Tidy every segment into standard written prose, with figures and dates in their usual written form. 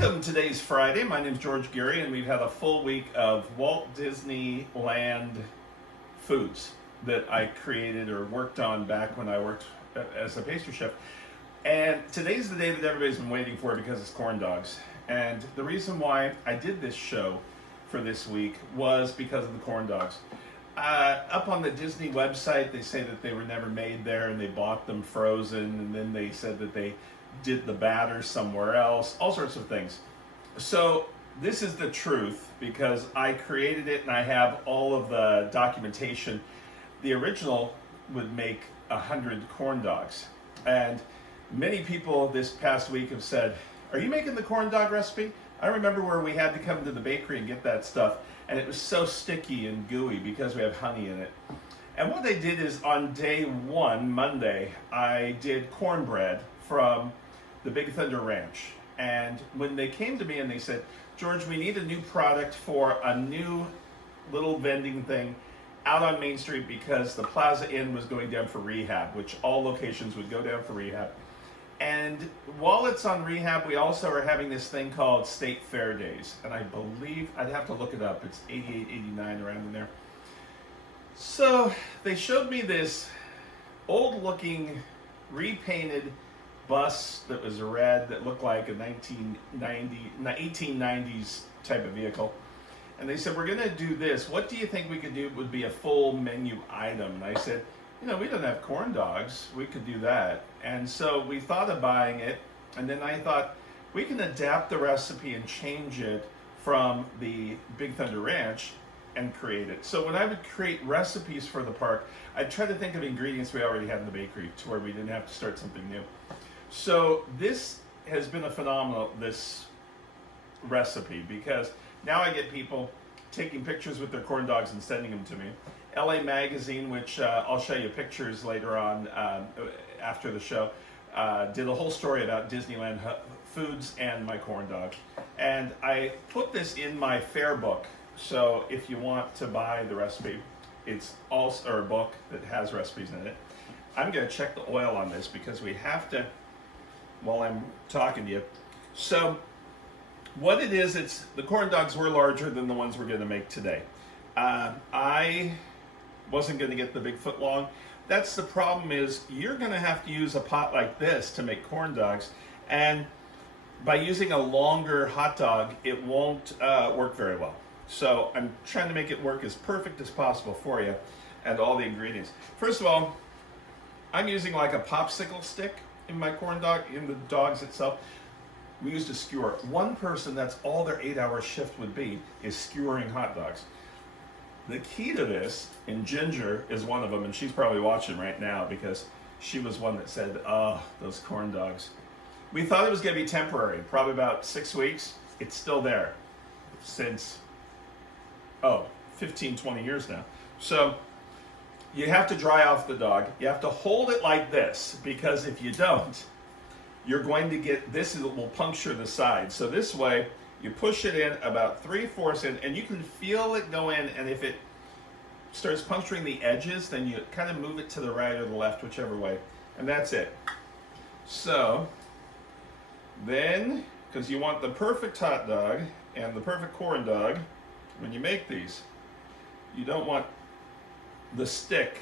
Welcome. Today's Friday. My name is George Geary, and we've had a full week of Walt Disneyland foods that I created or worked on back when I worked as a pastry chef. And today's the day that everybody's been waiting for because it's corn dogs. And the reason why I did this show for this week was because of the corn dogs. Up on the Disney website, they say that they were never made there and they bought them frozen, and then they said that they did the batter somewhere else, all sorts of things. So this is the truth because I created it and I have all of the documentation. The original would make 100 corn dogs. And many people this past week have said, are you making the corn dog recipe? I remember where we had to come to the bakery and get that stuff, and it was so sticky and gooey because we have honey in it. And what they did is on day one, Monday, I did cornbread from the Big Thunder Ranch. And when they came to me and they said, George, we need a new product for a new little vending thing out on Main Street because the Plaza Inn was going down for rehab, which all locations would go down for rehab. And while it's on rehab, we also are having this thing called State Fair Days. And I believe, I'd have to look it up, it's 88, 89, around in there. So they showed me this old looking, repainted bus that was red that looked like a 1890s type of vehicle. And they said, we're going to do this. What do you think we could do would be a full menu item? And I said, we don't have corn dogs. We could do that. And so we thought of buying it. And then I thought, we can adapt the recipe and change it from the Big Thunder Ranch and create it. So when I would create recipes for the park, I'd try to think of ingredients we already had in the bakery to where we didn't have to start something new. So this has been a phenomenal, this recipe, because now I get people taking pictures with their corn dogs and sending them to me. LA Magazine, which I'll show you pictures later on after the show, did a whole story about Disneyland foods and my corn dog. And I put this in my fair book. So if you want to buy the recipe, it's also a book that has recipes in it. I'm going to check the oil on this because we have to, while I'm talking to you. So what it is, it's the corn dogs were larger than the ones we're going to make today. I wasn't going to get the big foot long. That's the problem, is you're going to have to use a pot like this to make corn dogs, and by using a longer hot dog, it won't work very well. So I'm trying to make it work as perfect as possible for you and all the ingredients. First of all, I'm using like a popsicle stick in my corn dog, in the dogs itself. We used a skewer. One person, that's all their 8-hour shift would be, is skewering hot dogs. The key to this, and Ginger is one of them, and she's probably watching right now because she was one that said, oh, those corn dogs. We thought it was going to be temporary, probably about 6 weeks. It's still there since, 15, 20 years now. So you have to dry off the dog. You have to hold it like this, because if you don't, you're going to get, this will puncture the side. So this way, you push it in about 3/4 in, and you can feel it go in, and if it starts puncturing the edges, then you kind of move it to the right or the left, whichever way, and that's it. So then, because you want the perfect hot dog and the perfect corn dog, when you make these, you don't want the stick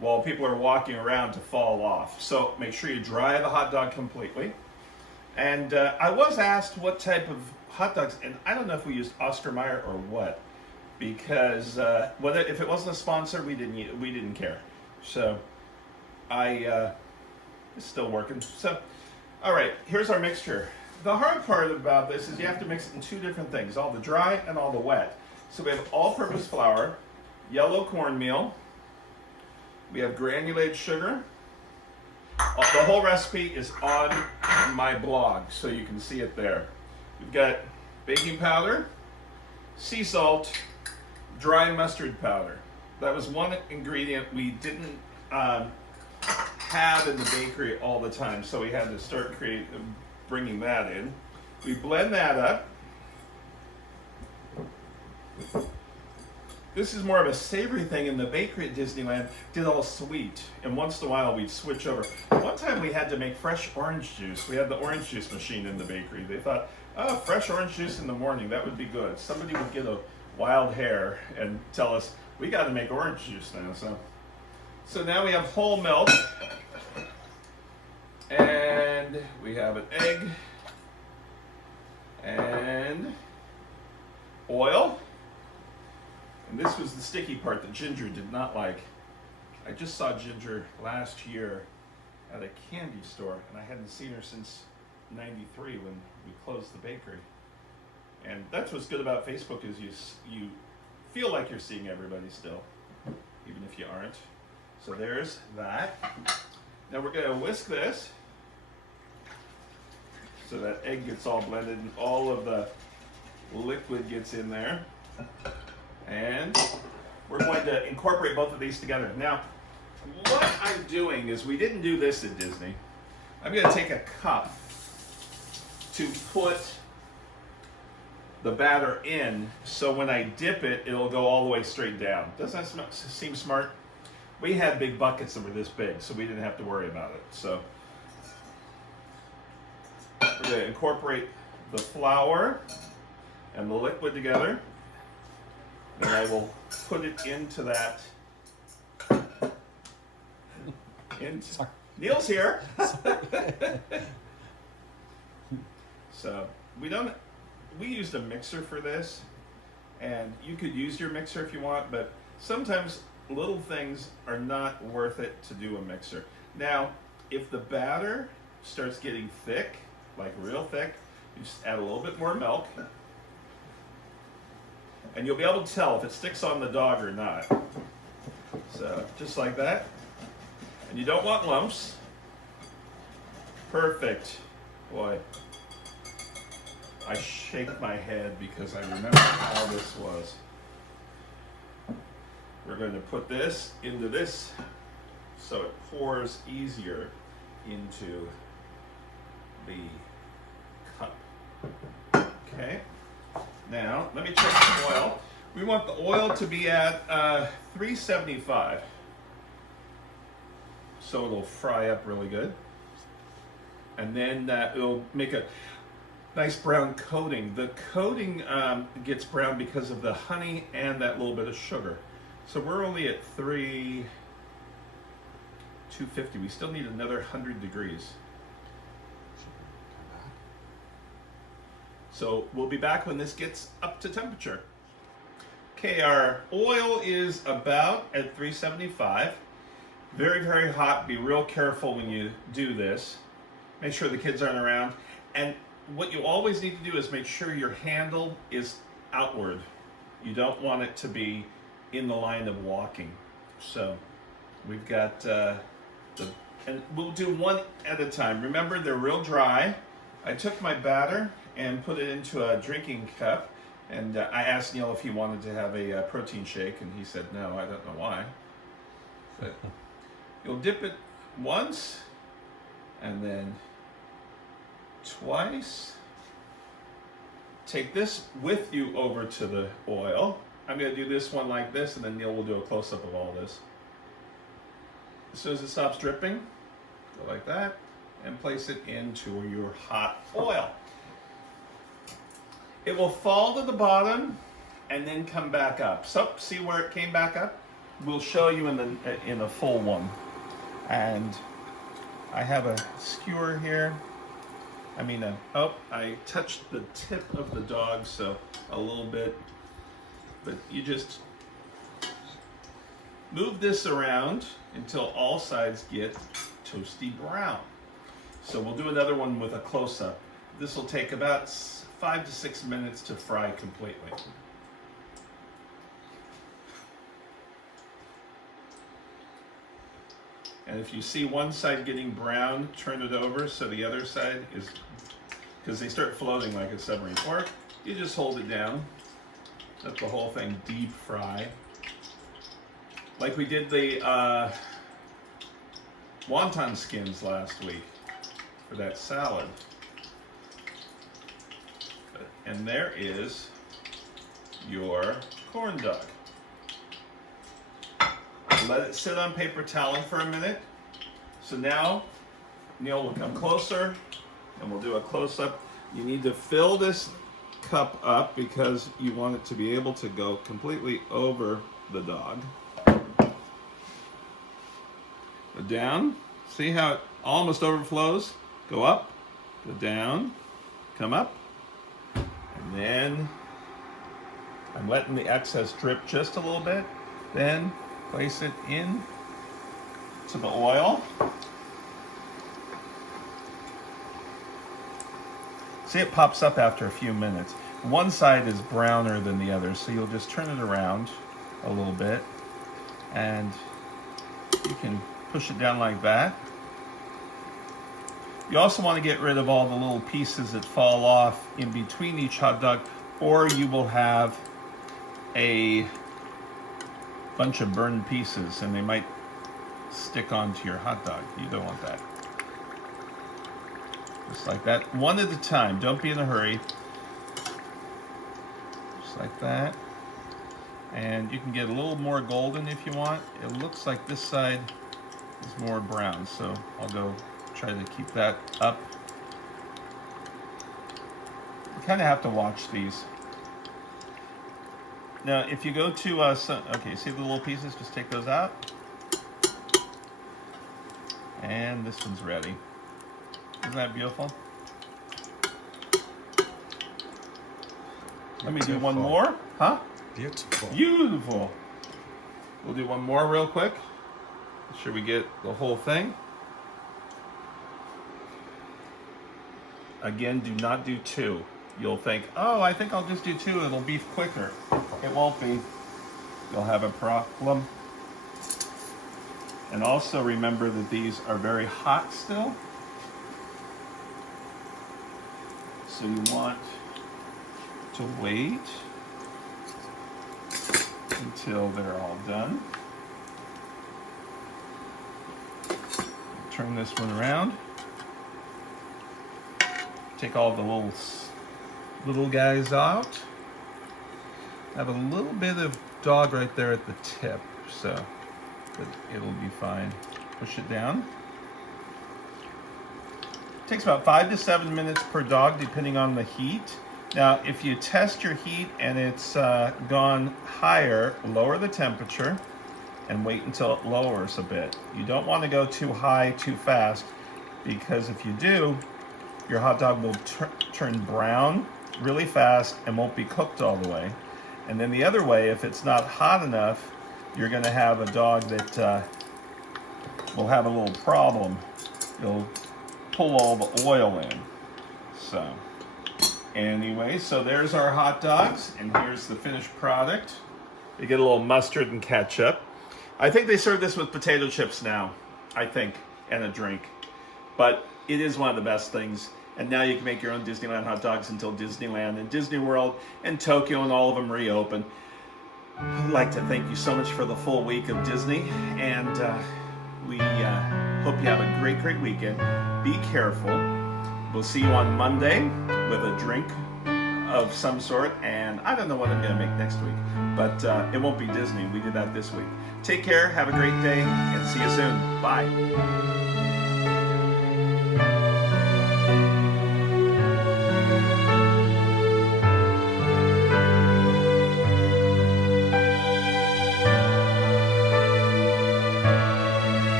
while people are walking around to fall off. So make sure you dry the hot dog completely. And I was asked what type of hot dogs, and I don't know if we used Oscar Mayer or what, because if it wasn't a sponsor, we didn't care. So it's still working. So, all right, here's our mixture. The hard part about this is you have to mix it in two different things, all the dry and all the wet. So we have all-purpose flour, yellow cornmeal, we have granulated sugar. The whole recipe is on my blog, so you can see it there. We've got baking powder, sea salt, dry mustard powder. That was one ingredient we didn't have in the bakery all the time, so we had to start bringing that in. We blend that up. This is more of a savory thing, and the bakery at Disneyland did all sweet. And once in a while, we'd switch over. One time we had to make fresh orange juice. We had the orange juice machine in the bakery. They thought, oh, fresh orange juice in the morning, that would be good. Somebody would get a wild hair and tell us, we got to make orange juice now. So now we have whole milk, and we have an egg, and oil. And this was the sticky part that Ginger did not like. I just saw Ginger last year at a candy store, and I hadn't seen her since '93 when we closed the bakery. And that's what's good about Facebook is you feel like you're seeing everybody still, even if you aren't. So there's that. Now we're going to whisk this so that egg gets all blended and all of the liquid gets in there. And we're going to incorporate both of these together. Now, what I'm doing is, we didn't do this at Disney. I'm going to take a cup to put the batter in, so when I dip it, it'll go all the way straight down. Doesn't that seem smart? We had big buckets that were this big, so we didn't have to worry about it. So we're going to incorporate the flour and the liquid together. And I will put it into that. Neil's here. So we used a mixer for this, and you could use your mixer if you want, but sometimes little things are not worth it to do a mixer. Now, if the batter starts getting thick, like real thick, you just add a little bit more milk. And you'll be able to tell if it sticks on the dog or not. So, just like that. And you don't want lumps. Perfect. Boy, I shake my head because I remember how this was. We're going to put this into this so it pours easier into the cup. Okay. Now, let me check the oil. We want the oil to be at 375. So it'll fry up really good. And then it'll make a nice brown coating. The coating gets brown because of the honey and that little bit of sugar. So we're only at 250. We still need another 100 degrees. So we'll be back when this gets up to temperature. Okay, our oil is about at 375. Very, very hot. Be real careful when you do this. Make sure the kids aren't around. And what you always need to do is make sure your handle is outward. You don't want it to be in the line of walking. So we've got and we'll do one at a time. Remember, they're real dry. I took my batter and put it into a drinking cup, and I asked Neil if he wanted to have a protein shake, and he said no. I don't know why. But you'll dip it once, and then twice. Take this with you over to the oil. I'm going to do this one like this, and then Neil will do a close-up of all this. As soon as it stops dripping, go like that, and place it into your hot oil. It will fall to the bottom and then come back up. So, see where it came back up? We'll show you in a full one. And I have a skewer here. I touched the tip of the dog, so a little bit. But you just move this around until all sides get toasty brown. So we'll do another one with a close-up. This will take about 5 to 6 minutes to fry completely. And if you see one side getting brown, turn it over so the other side is, because they start floating like a submarine. Or you just hold it down, let the whole thing deep fry. Like we did the wonton skins last week for that salad. And there is your corn dog. let it sit on paper towel for a minute. So now Neil will come closer and we'll do a close-up. You need to fill this cup up because you want it to be able to go completely over the dog. Go down. See how it almost overflows? Go up, go down, come up, and then I'm letting the excess drip just a little bit. Then place it in to the oil. See, it pops up after a few minutes. One side is browner than the other, so you'll just turn it around a little bit, and you can push it down like that. You also want to get rid of all the little pieces that fall off in between each hot dog, or you will have a bunch of burned pieces and they might stick onto your hot dog. You don't want that. Just like that, one at a time. Don't be in a hurry. Just like that. And you can get a little more golden if you want. It looks like this side is more brown, so I'll go try to keep that up. You kind of have to watch these. Now, if you go to, okay, see the little pieces? Just take those out. And this one's ready. Isn't that beautiful? Let me do one more. Huh? Beautiful. Beautiful. We'll do one more real quick. Make sure we get the whole thing. Again, do not do two. You'll think, oh, I think I'll just do two. It'll be quicker. It won't be. You'll have a problem. And also remember that these are very hot still. So you want to wait until they're all done. Turn this one around. Take all the little guys out. I have a little bit of dog right there at the tip, so but it'll be fine. Push it down. It takes about 5 to 7 minutes per dog, depending on the heat. Now, if you test your heat and it's gone higher, lower the temperature and wait until it lowers a bit. You don't want to go too high too fast, because if you do, your hot dog will turn brown really fast and won't be cooked all the way. And then the other way, if it's not hot enough, you're going to have a dog that will have a little problem. You'll pull all the oil in. So anyway, so there's our hot dogs, and here's the finished product. You get a little mustard and ketchup. I think they serve this with potato chips now, I think, and a drink. But it is one of the best things. And now you can make your own Disneyland hot dogs until Disneyland and Disney World and Tokyo and all of them reopen. I'd like to thank you so much for the full week of Disney, and we hope you have a great, great weekend. Be careful. We'll see you on Monday with a drink of some sort, and I don't know what I'm going to make next week, but it won't be Disney. We did that this week. Take care, have a great day, and see you soon. Bye.